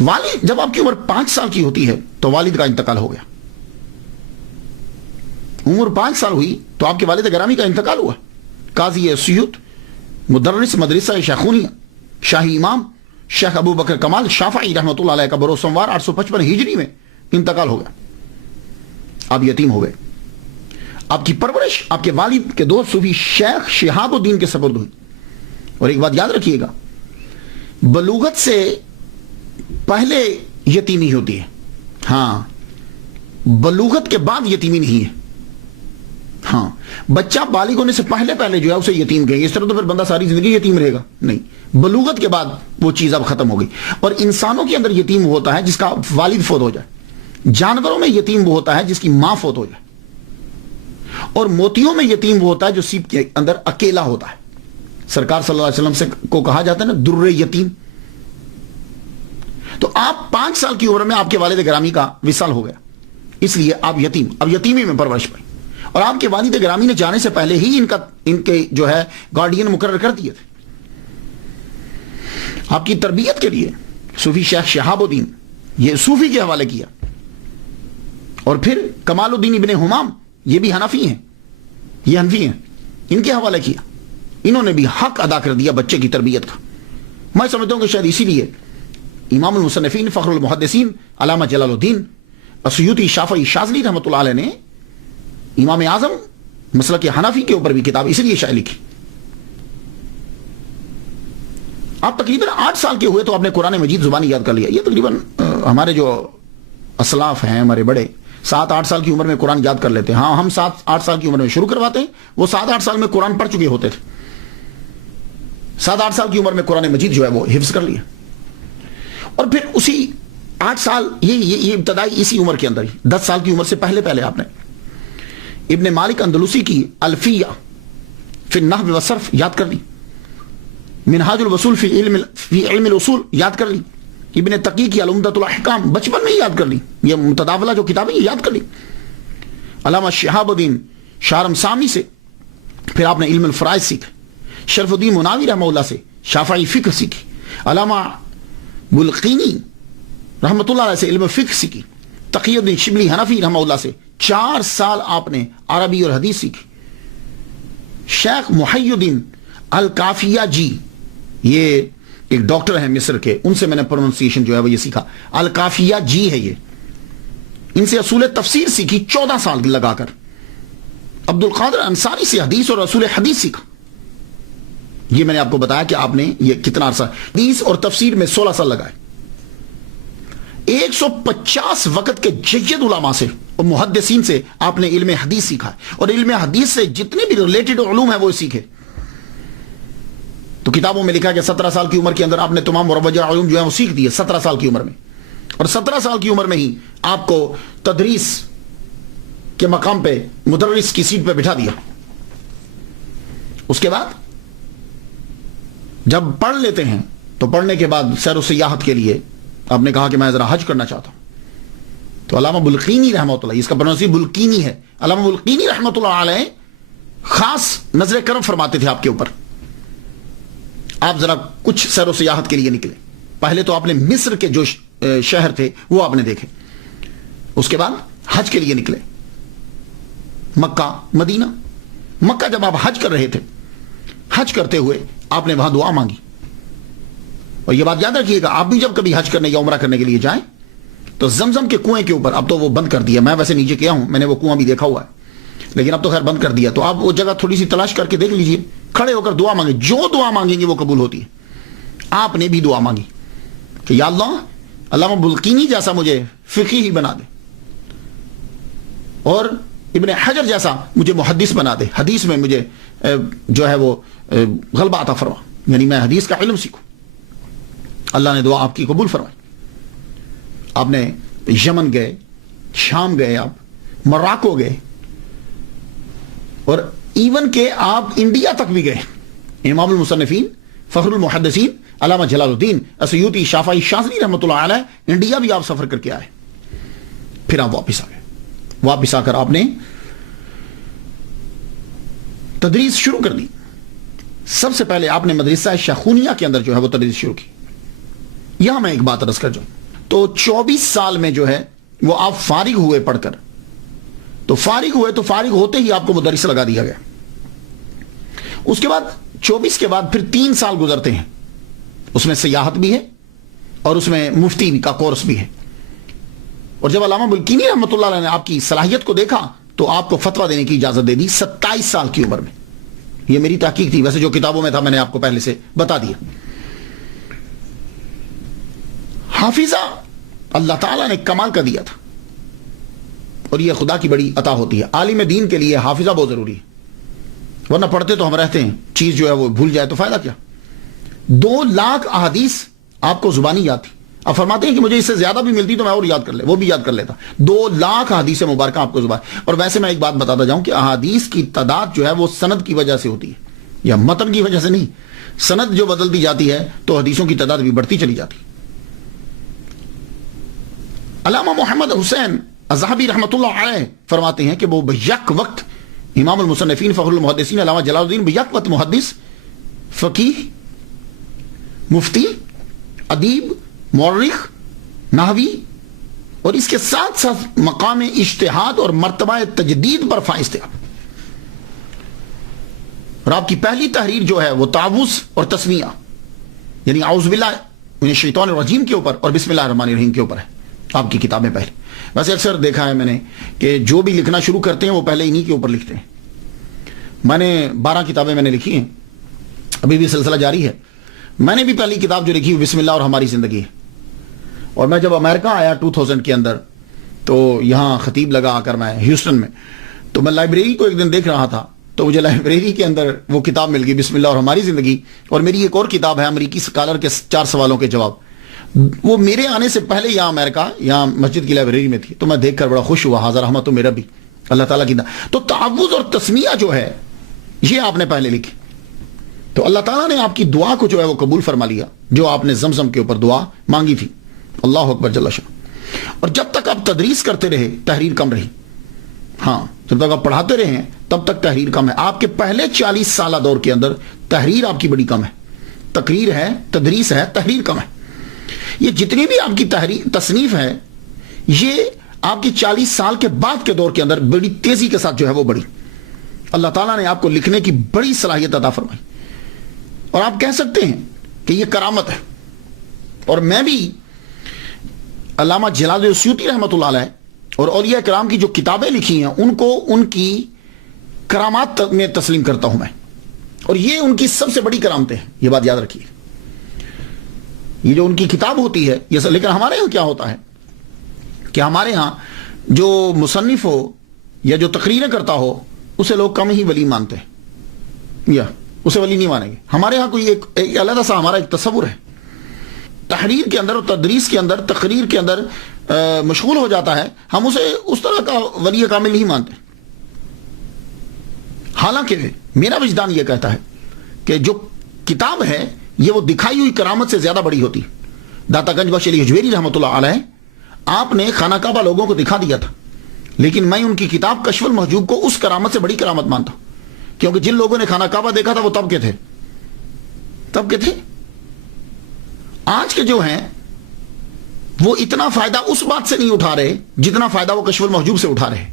والد جب آپ کی عمر 5 سال کی ہوتی ہے تو والد کا انتقال ہو گیا. عمر 5 سال ہوئی تو آپ کے والد گرامی کا انتقال ہوا. قاضی سیوط مدرس مدرسہ شیخونیہ شاہی امام شیخ ابو بکر کمال شافعی رحمۃ اللہ علیہ کا بروز سوموار 855 ہجری میں انتقال ہو گیا. آپ یتیم ہو گئے. آپ کی پرورش آپ کے والد کے دوست صوفی شیخ شہاب الدین کے سپرد ہوئی. اور ایک بات یاد رکھیے گا، بلوغت سے پہلے یتیمی ہوتی ہے، ہاں بلوغت کے بعد یتیمی نہیں ہے. ہاں بچہ بالغ ہونے سے پہلے جو ہے اسے یتیم کہیں گے. اس طرح تو پھر بندہ ساری زندگی یتیم رہے گا نہیں. بلوغت کے بعد وہ چیز اب ختم ہو گئی. اور انسانوں کے اندر یتیم ہوتا ہے جس کا والد فوت ہو جائے. جانوروں میں یتیم وہ ہوتا ہے جس کی ماں فوت ہو جائے. اور موتیوں میں یتیم وہ ہوتا ہے جو سیپ کے اندر اکیلا ہوتا ہے. سرکار صلی اللہ علیہ وسلم سے کو کہا جاتا ہے نا در یتیم. تو آپ 5 سال کی عمر میں آپ کے والد گرامی کا وصال ہو گیا، اس لیے آپ یتیم، اب یتیمی میں پرورش پائی. اور آپ کے والد گرامی نے جانے سے پہلے ہی ان کے جو ہے گارڈین مقرر کر دیے تھے. آپ کی تربیت کے لیے صوفی شیخ شہاب الدین یہ صوفی کے حوالے کیا. اور پھر کمال الدین ابن حمام یہ بھی حنفی ہیں، یہ حنفی ہیں، ان کے حوالے کیا. انہوں نے بھی حق ادا کر دیا بچے کی تربیت کا. میں سمجھتا ہوں کہ شاید اسی لیے امام المصنفین فخر المحدثین علامہ جلال الدین السیوطی شافعی شاذلی رحمۃ اللہ علیہ نے امام اعظم مسلک حنفی کے اوپر بھی کتاب اسی لیے شائع لکھی. آپ تقریباً 8 سال کے ہوئے تو آپ نے قرآن مجید زبانی یاد کر لیا. یہ تقریباً ہمارے جو اسلاف ہیں ہمارے بڑے 7-8 سال کی عمر میں قرآن یاد کر لیتے ہیں. ہاں ہم 7-8 سال کی عمر میں شروع کرواتے ہیں، وہ 7-8 سال میں قرآن پڑھ چکے ہوتے تھے. 7-8 سال کی عمر میں قرآن مجید جو ہے وہ حفظ کر لیا. اور پھر اسی 8 سال یہ ابتدائی اسی عمر کے اندر ہی 10 سال کی عمر سے پہلے آپ نے ابن مالک اندلسی کی الفیہ فی النحو والصرف یاد کر لی. منہاج الوصول فی علم الاصول یاد کر لی. ابن تقی کی العمدۃ الاحکام بچپن میں ہی یاد کر لی. یہ متداولہ جو کتابیں یہ یاد کر لی. علامہ شہاب الدین شارم سامی سے پھر آپ نے علم الفرائض سیکھا. شرف الدین مناوی رحمہ اللہ سے شافعی فقہ سیکھی. علامہ بلقینی رحمۃ اللہ علیہ سے علم فقہ سیکھی. تقی الدین شبلی حنفی رحمہ اللہ سے 4 سال آپ نے عربی اور حدیث سیکھی. شیخ محی الدین الکافیہ جی یہ ایک ڈاکٹر ہیں مصر کے، ان سے میں نے پروننسیشن جو ہے وہ یہ سیکھا. الکافیہ جی ہے یہ، ان سے اصول تفسیر سیکھی 14 سال لگا کر. عبد القادر انصاری سے حدیث اور اصول حدیث سیکھا. یہ میں نے آپ کو بتایا کہ آپ نے یہ کتنا عرصہ حدیث اور تفسیر میں 16 سال لگائے. 150 وقت کے جید علماء سے اور محدثین سے آپ نے علم حدیث سیکھا، اور علم حدیث سے جتنے بھی ریلیٹڈ علوم ہیں وہ سیکھے. تو کتابوں میں لکھا کہ 17 سال کی عمر کے اندر آپ نے تمام مروجہ علوم جو ہیں وہ سیکھ دیے 17 سال کی عمر میں. اور 17 سال کی عمر میں ہی آپ کو تدریس کے مقام پہ مدرس کی سیٹ پہ بٹھا دیا. اس کے بعد جب پڑھ لیتے ہیں تو پڑھنے کے بعد سیر و سیاحت کے لیے آپ نے کہا کہ میں ذرا حج کرنا چاہتا ہوں. تو علامہ بلقینی رحمۃ اللہ، اس کا پروننسی بلقینی ہے، علامہ بلقینی رحمۃ اللہ علیہ خاص نظر کرم فرماتے تھے آپ کے اوپر. آپ ذرا کچھ سیر و سیاحت کے لیے نکلے. پہلے تو آپ نے مصر کے جو شہر تھے وہ آپ نے دیکھے، اس کے بعد حج کے لیے نکلے. مکہ مدینہ. مکہ جب آپ حج کر رہے تھے، حج کرتے ہوئے آپ نے وہاں دعا مانگی. اور یہ بات یاد رکھیے گا، آپ بھی جب کبھی حج کرنے یا عمرہ کرنے کے لیے جائیں تو زمزم کے کنویں کے اوپر، اب تو وہ بند کر دیا، میں ویسے نیچے کیا ہوں، میں نے وہ کنواں بھی دیکھا ہوا ہے لیکن اب تو خیر بند کر دیا. تو آپ وہ جگہ تھوڑی سی تلاش کر کے دیکھ لیجئے، کھڑے ہو کر دعا مانگیں. جو دعا مانگیں گے وہ قبول ہوتی ہے. آپ نے بھی دعا مانگی کہ یا اللہ علامہ بلقینی جیسا مجھے فقیہ ہی بنا دے، اور ابن حجر جیسا مجھے محدث بنا دے، حدیث میں مجھے جو ہے وہ غلبہ عطا فرما، یعنی میں حدیث کا علم سیکھوں. اللہ نے دعا آپ کی قبول فرمائی. آپ نے یمن گئے، شام گئے، آپ مراکو گئے، اور ایون کہ آپ انڈیا تک بھی گئے. امام المصنفین فخر المحدثین علامہ جلال الدین السیوطی شافعی شاذلی رحمۃ اللہ علیہ انڈیا بھی آپ سفر کر کے آئے. پھر آپ واپس آ گئے. واپس آ کر آپ نے تدریس شروع کر دی. سب سے پہلے آپ نے مدرسہ شیخونیہ کے اندر جو ہے وہ تدریس شروع کی. یہاں میں ایک بات عرض کر جاؤں، تو 24 سال میں جو ہے وہ آپ فارغ ہوئے پڑھ کر، تو فارغ ہوئے تو فارغ ہوتے ہی آپ کو مدرس لگا دیا گیا. اس کے بعد 24 کے بعد پھر 3 سال گزرتے ہیں، اس میں سیاحت بھی ہے اور اس میں مفتی کا کورس بھی ہے. اور جب علامہ بلقینی رحمۃ اللہ علیہ نے آپ کی صلاحیت کو دیکھا تو آپ کو فتویٰ دینے کی اجازت دے دی 27 سال کی عمر میں. یہ میری تحقیق تھی، ویسے جو کتابوں میں تھا میں نے آپ کو پہلے سے بتا دیا. حافظہ اللہ تعالیٰ نے کمال کا دیا تھا، اور یہ خدا کی بڑی عطا ہوتی ہے. عالم دین کے لیے حافظہ بہت ضروری ہے، ورنہ پڑھتے تو ہم رہتے ہیں، چیز جو ہے وہ بھول جائے تو فائدہ کیا. 2 لاکھ احادیث آپ کو زبانی یاد تھی. اب فرماتے ہیں کہ مجھے اس سے زیادہ بھی ملتی تو میں اور یاد کر لے، وہ بھی یاد کر لیتا. 2 لاکھ احادیث مبارکہ آپ کو زبان. اور ویسے میں ایک بات بتاتا جاؤں کہ احادیث کی تعداد جو ہے وہ سند کی وجہ سے ہوتی ہے، یا متن کی وجہ سے نہیں. سند جو بدلتی جاتی ہے تو حدیثوں کی تعداد بھی بڑھتی چلی جاتی. علامہ محمد حسین الذہبی رحمۃ اللہ علیہ فرماتے ہیں کہ وہ بیک وقت امام المصنفین فخر المحدثین علامہ جلال الدین بیک وقت محدث، فقیہ، مفتی، ادیب، مورخ، نحوی، اور اس کے ساتھ ساتھ مقام اجتہاد اور مرتبہ تجدید پر فائز تھے. اور آپ کی پہلی تحریر جو ہے وہ تعوذ اور تسمیہ، یعنی اعوذ باللہ من الشیطان الرجیم کے اوپر اور بسم اللہ الرحمن الرحیم کے اوپر ہے آپ کی کتابیں پہلے. ویسے اکثر دیکھا ہے میں نے کہ جو بھی لکھنا شروع کرتے ہیں وہ پہلے انہی کے اوپر لکھتے ہیں. میں نے 12 کتابیں میں نے لکھی ہیں، ابھی بھی سلسلہ جاری ہے. میں نے بھی پہلی کتاب جو لکھی بسم اللہ اور ہماری زندگی ہے. اور میں جب امریکہ آیا 2000 کے اندر تو یہاں خطیب لگا آ کر میں ہیوسٹن میں، تو میں لائبریری کو ایک دن دیکھ رہا تھا تو مجھے لائبریری کے اندر وہ کتاب مل گئی بسم اللہ اور ہماری زندگی. اور میری ایک اور کتاب ہے امریکی سکالر کے 4 سوالوں کے جواب، وہ میرے آنے سے پہلے یہاں امریکہ یہاں مسجد کی لائبریری میں تھی. تو میں دیکھ کر بڑا خوش ہوا، حاضر رحمت تو میرا بھی اللہ تعالیٰ کی. تو تعوذ اور تسمیہ جو ہے یہ آپ نے پہلے لکھی، تو اللہ تعالیٰ نے آپ کی دعا کو جو ہے وہ قبول فرما لیا جو آپ نے زمزم کے اوپر دعا مانگی تھی. اللہ اکبر جل شان. اور جب تک آپ تدریس کرتے رہے تحریر کم رہی. ہاں، جب تک آپ پڑھاتے رہے ہیں تب تک تحریر کم ہے. آپ کے پہلے 40 سالہ دور کے اندر تحریر آپ کی بڑی کم ہے. تقریر ہے، تدریس ہے، تحریر کم ہے. یہ جتنی بھی آپ کی تحریر تصنیف ہے یہ آپ کی 40 سال کے بعد کے دور کے اندر بڑی تیزی کے ساتھ جو ہے وہ بڑی. اللہ تعالیٰ نے آپ کو لکھنے کی بڑی صلاحیت عطا فرمائی، اور آپ کہہ سکتے ہیں کہ یہ کرامت ہے. اور میں بھی علامہ جلال السیوطی رحمۃ اللہ علیہ اور اولیاء کرام کی جو کتابیں لکھی ہیں ان کو ان کی کرامات میں تسلیم کرتا ہوں میں، اور یہ ان کی سب سے بڑی کرامتیں ہیں. یہ بات یاد رکھیے، یہ جو ان کی کتاب ہوتی ہے یہ سب. لیکن ہمارے ہاں کیا ہوتا ہے کہ ہمارے ہاں جو مصنف ہو یا جو تقریریں کرتا ہو اسے لوگ کم ہی ولی مانتے ہیں، یا اسے ولی نہیں مانیں گے. ہمارے ہاں کوئی ایک علیحدہ سا ہمارا ایک تصور ہے، تحریر کے اندر اور تدریس کے اندر تقریر کے اندر مشغول ہو جاتا ہے، ہم اسے اس طرح کا ولی کامل نہیں مانتے. حالانکہ میرا وجدان یہ کہتا ہے کہ جو کتاب ہے یہ وہ دکھائی ہوئی کرامت سے زیادہ بڑی ہوتی. داتا گنج بخش علی حجویری رحمۃ اللہ علیہ آپ نے خانہ کعبہ لوگوں کو دکھا دیا تھا، لیکن میں ان کی کتاب کشف المحجوب کو اس کرامت سے بڑی کرامت مانتا ہوں، کیونکہ جن لوگوں نے خانہ کعبہ دیکھا تھا وہ تب کے تھے. آج کے جو ہیں وہ اتنا فائدہ اس بات سے نہیں اٹھا رہے جتنا فائدہ وہ کشف المحجوب سے اٹھا رہے.